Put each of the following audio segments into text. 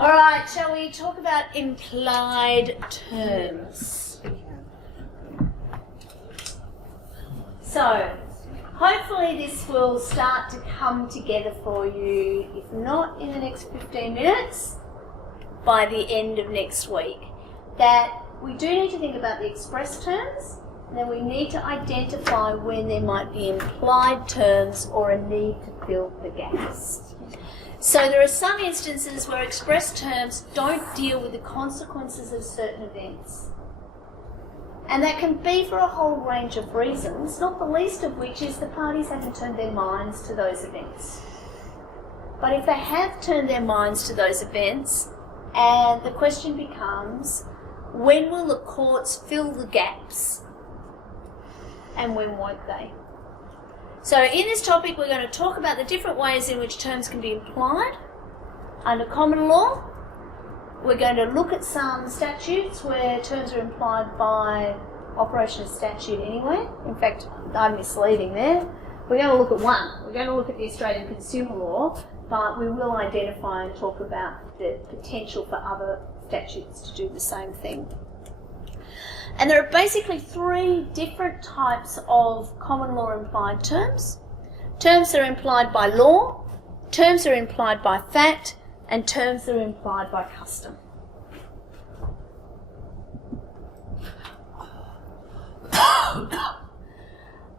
All right, shall we talk about implied terms? So, hopefully this will start to come together for you, if not in the next 15 minutes, by the end of next week. That we do need to think about the express terms, and then we need to identify when there might be implied terms or a need to fill the gaps. So there are some instances where express terms don't deal with the consequences of certain events. And that can be for a whole range of reasons, not the least of which is the parties haven't turned their minds to those events. But if they have turned their minds to those events, and the question becomes, when will the courts fill the gaps and when won't they? So in this topic we're going to talk about the different ways in which terms can be implied under common law. We're going to look at some statutes where terms are implied by operation of statute anyway. In fact, I'm misleading there. We're going to look at one. We're going to look at the Australian consumer law, but we will identify and talk about the potential for other statutes to do the same thing. And there are basically three different types of common law implied terms. Terms that are implied by law, terms that are implied by fact, and terms that are implied by custom.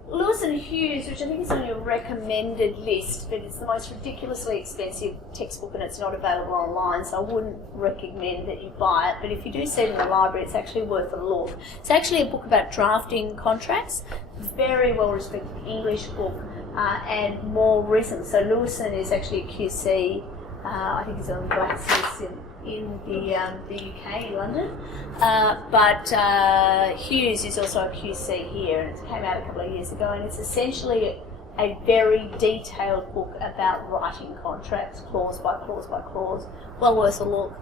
Lewis and Hughes, which I think is on your recommended list, but it's the most ridiculously expensive textbook and it's not available online, so I wouldn't recommend that you buy it. But if you do see it in the library, it's actually worth a look. It's actually a book about drafting contracts, very well respected English book, and more recent. So Lewison is actually a QC, I think he's on Waxis in the UK, in London. But Hughes is also a QC here, and it came out a couple of years ago, and it's essentially a very detailed book about writing contracts, clause by clause by clause, well worth a look.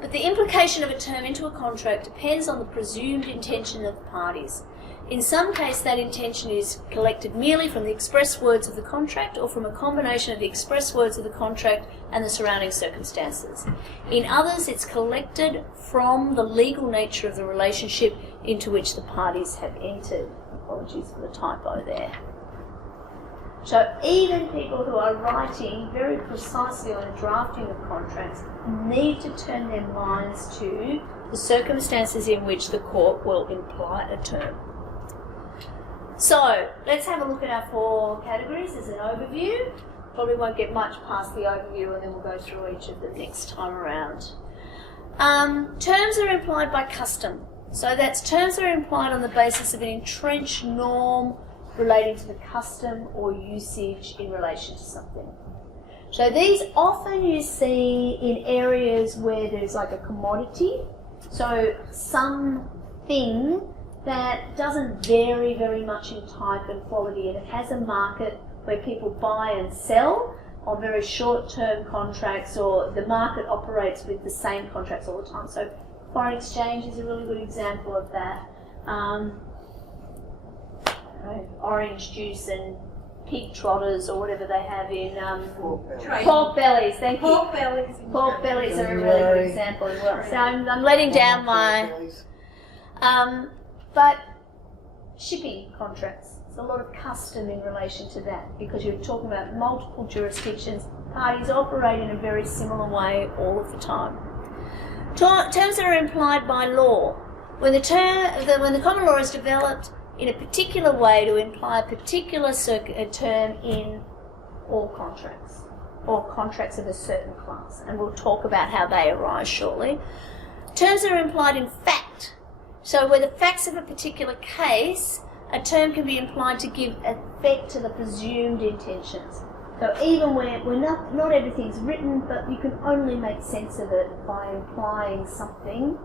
But the implication of a term into a contract depends on the presumed intention of the parties. In some case, that intention is collected merely from the express words of the contract or from a combination of the express words of the contract and the surrounding circumstances. In others, it's collected from the legal nature of the relationship into which the parties have entered. Apologies for the typo there. So even people who are writing very precisely on the drafting of contracts need to turn their minds to the circumstances in which the court will imply a term. So, let's have a look at our four categories as an overview. Probably won't get much past the overview and then we'll go through each of them next time around. Terms are implied by custom. So that's terms that are implied on the basis of an entrenched norm relating to the custom or usage in relation to something. So these often you see in areas where there's like a commodity. So something that doesn't vary very much in type and quality, and it has a market where people buy and sell on very short-term contracts, or the market operates with the same contracts all the time. So foreign exchange is a really good example of that. Orange juice and pig trotters or whatever they have in pork bellies. Thank you. Pork bellies are a really good example as well. So I'm letting down my... But shipping contracts, there's a lot of custom in relation to that because you're talking about multiple jurisdictions. Parties operate in a very similar way all of the time. Terms that are implied by law. When the common law is developed in a particular way to imply a particular term in all contracts or contracts of a certain class, and we'll talk about how they arise shortly. Terms that are implied in fact. So where the facts of a particular case, a term can be implied to give effect to the presumed intentions. So even where not everything's written, but you can only make sense of it by implying something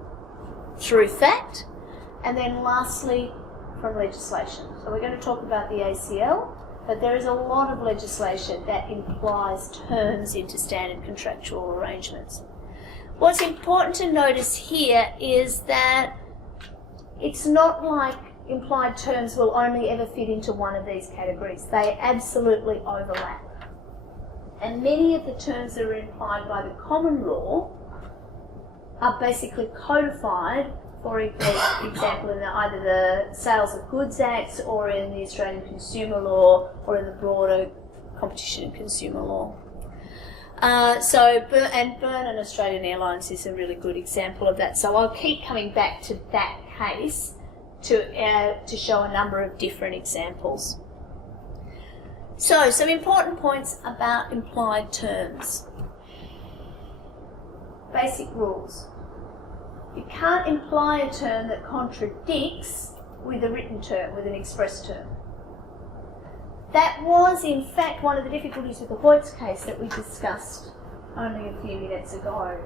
through fact. And then lastly, from legislation. So we're going to talk about the ACL, but there is a lot of legislation that implies terms into standard contractual arrangements. What's important to notice here is that it's not like implied terms will only ever fit into one of these categories. They absolutely overlap. And many of the terms that are implied by the common law are basically codified, for example, in either the Sales of Goods Acts or in the Australian Consumer Law or in the broader Competition and Consumer Law. Byrne and Australian Airlines is a really good example of that. So I'll keep coming back to that case to show a number of different examples. So, some important points about implied terms. Basic rules. You can't imply a term that contradicts with a written term, with an express term. That was, in fact, one of the difficulties with the Hoyts case that we discussed only a few minutes ago.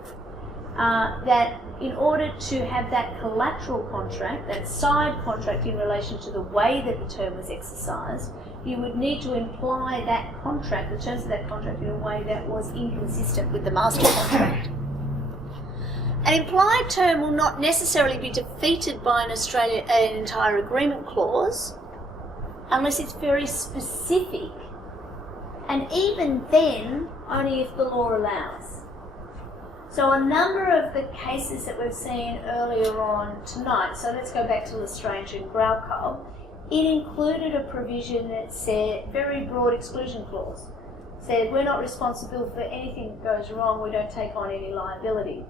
That in order to have that collateral contract, that side contract in relation to the way that the term was exercised, you would need to imply that contract, the terms of that contract, in a way that was inconsistent with the master contract. An implied term will not necessarily be defeated by an entire agreement clause unless it's very specific, and even then, only if the law allows. So a number of the cases that we've seen earlier on tonight, so let's go back to Lestrange and Graucow, it included a provision that said, very broad exclusion clause, said we're not responsible for anything that goes wrong, we don't take on any liability.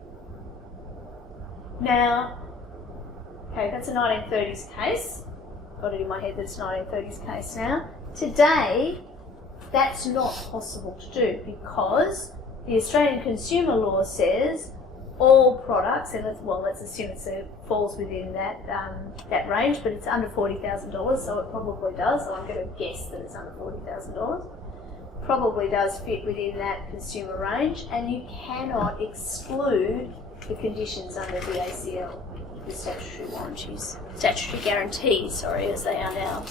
Now, okay, that's a 1930s case. Got it in my head that it's a 1930s case now. Today, that's not possible to do because the Australian Consumer Law says all products, and let's assume it falls within that range, but it's under $40,000, so it probably does. So I'm going to guess that it's under $40,000. Probably does fit within that consumer range, and you cannot exclude the conditions under the ACL, the statutory guarantees, as they are now.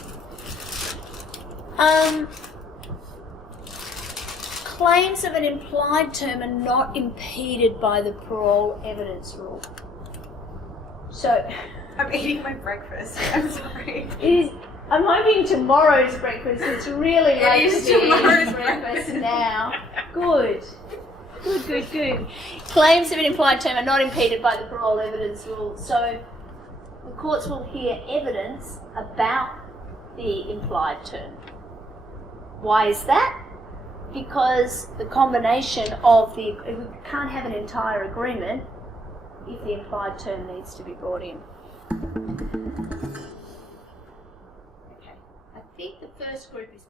Claims of an implied term are not impeded by the parole evidence rule. So, I'm eating my breakfast. I'm sorry. I'm hoping tomorrow's breakfast. It's really late to be tomorrow's eating breakfast now. Good. Claims of an implied term are not impeded by the parole evidence rule. So, the courts will hear evidence about the implied term. Why is that? Because the combination of we can't have an entire agreement if the implied term needs to be brought in. Okay, I think the first group is